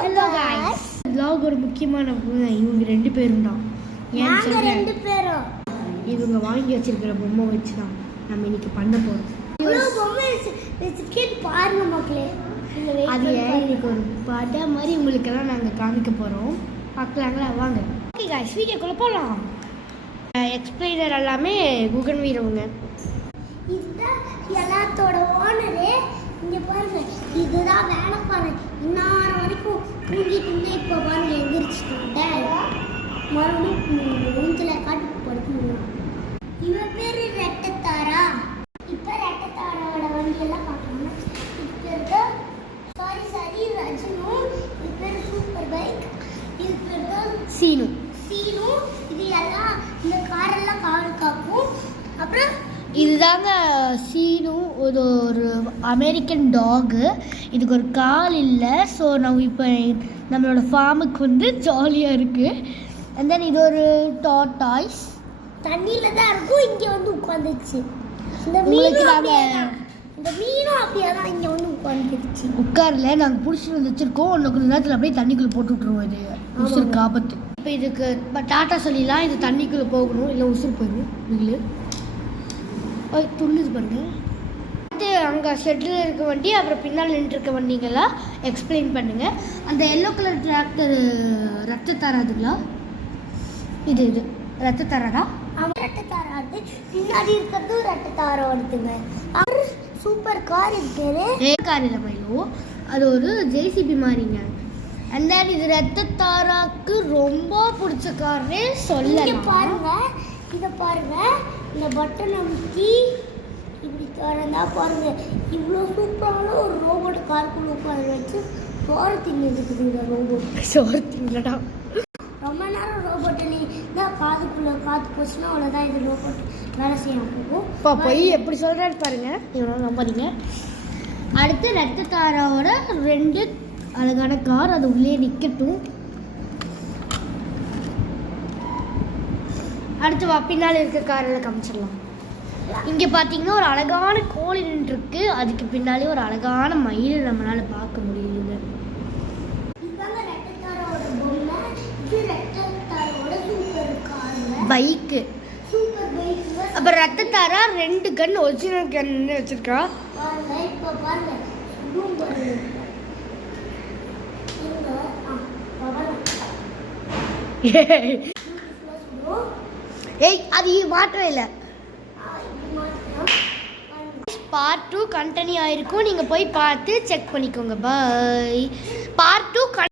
Hello guys vlog ஒரு முக்கியமான இவங்க ரெண்டு பேரும் தான் நாங்க ரெண்டு பேரும் இவங்க வாங்கி வச்சிருக்கிற பொம்மை வச்சு தான் நம்ம இன்னைக்கு பண்ண போறோம். இவ்வளவு பொம்மை வச்சிருக்கே பாருங்க மக்களே. அது இன்னைக்கு ஒரு படம் மாதிரி உங்களுக்கு எல்லாம் நாங்க காமிக்க போறோம். பார்க்கலாங்களா வாங்க. ஓகே गाइस வீடியோக்குள்ள போலாம். எக்ஸ்பிளைனர் எல்லாமே குகன் வீரவங்க. இதுதான் எல்லாத்தோட ஓனரே. இங்க பாருங்க இதுதான் வேலை பாருங்க. இன்னொரு வரைக்கும் தூங்கிட்டு இருந்தே இப்போ பாருங்க எந்திரிச்சிட்டேன். மறுபடியும் மூஞ்சில காட்டு படுத்துங்க. இவன் பேரு ரெட்டத்தாரா. இப்போ ரெட்டத்தாரோட வண்டி எல்லாம் பார்க்கணும். இது பேரு சாரி ரஜினு. இது பேரு சூப்பர் பைக். இது பேரு சீனு. இது எல்லாம் இந்த காரெல்லாம் காவல் காக்கும். அப்புறம் இதுதாங்க சீனு. இது ஒரு அமெரிக்கன் டாகு. இதுக்கு ஒரு கால் இல்லை. ஸோ நம்ம இப்போ நம்மளோட ஃபார்முக்கு வந்து ஜாலியாக இருக்குது. அண்ட் தென் இது ஒரு டாட்டாய்ஸ். தண்ணியில் தான் இருக்கும். இங்கே வந்து உட்காந்துச்சு. இந்த மீனும் அப்படியே தான் இங்கே வந்து உட்காந்துருச்சு. உட்காரல நாங்கள் பிடிச்சிட்டு வந்து வச்சுருக்கோம். ஒன்று கொஞ்சம் நேரத்தில் அப்படியே தண்ணிக்குள்ளே போட்டு விட்ருவோம். இது உசுருக்கு ஆபத்து. இப்போ இதுக்கு டாட்டா சொல்லிடலாம். இது தண்ணிக்குள்ளே போகணும், இல்லை உசுறு போயிடும். இல்லை துள்ளுது பாருங்க. அங்கே ஷெட்டில் இருக்க வண்டி, அப்புறம் பின்னால் நின்றுருக்க வண்டிங்கெல்லாம் எக்ஸ்பிளைன் பண்ணுங்க. அந்த எல்லோ கலர் டிராக்டர் ரத்தத்தாராதுங்களா? இது ரத்தத்தாரா? ரத்தத்தாராது. பின்னாடி இருக்கிறது ரத்தத்தாரா வருதுங்க. அவர் சூப்பர் கார் இருக்கு. கார் இல்லை மயிலோ, அது ஒரு ஜேசிபி மாதிரிங்க. அண்ட் தென் இது ரத்தத்தாராக்கு ரொம்ப பிடிச்ச கார்னே சொல்லலாம். பாருங்க இதை பாருங்க. இந்த பட்டன் அமுக்கி இப்படி திறந்தா பாருங்க இவ்வளோ சூப்பரான ஒரு ரோபோட் காருக்குள்ள உட்காந்து வச்சு சோறு தின்னுக்குது. இந்த ரோபோட் சோறு தின்னடா. ரொம்ப நேரம் ரோபோட்டை நீ தான் காத்து போச்சுன்னா அவ்வளோதான். இது ரோபோட் வேலை செய்யணும் போகும். இப்போ போய் எப்படி சொல்கிறாரு பாருங்க. இவ்வளோ நம்பாதீங்க. அடுத்து ரத்தத்தாராவோட 2 அழகான கார். அது உள்ளே நிற்கட்டும். அடுத்து பின்னால் இருக்க காரெல்லாம் காமிச்சிடலாம். இங்கே பார்த்தீங்கன்னா ஒரு அழகான கோழி நின்றுருக்கு. அதுக்கு பின்னாலே ஒரு அழகான மயில் நம்மளால பார்க்க முடியுது. பைக்கு அப்புறம் ரத்தத்தாரா 2 கன் ஒரிஜினல் கன் வச்சிருக்கா. ஏய் அது மாற்றவே இல்லை. பார்ட் 2 கண்டினியூ ஆயிருக்கும். நீங்கள் போய் பார்த்து செக் பண்ணிக்கோங்க. பாய். பார்ட் 2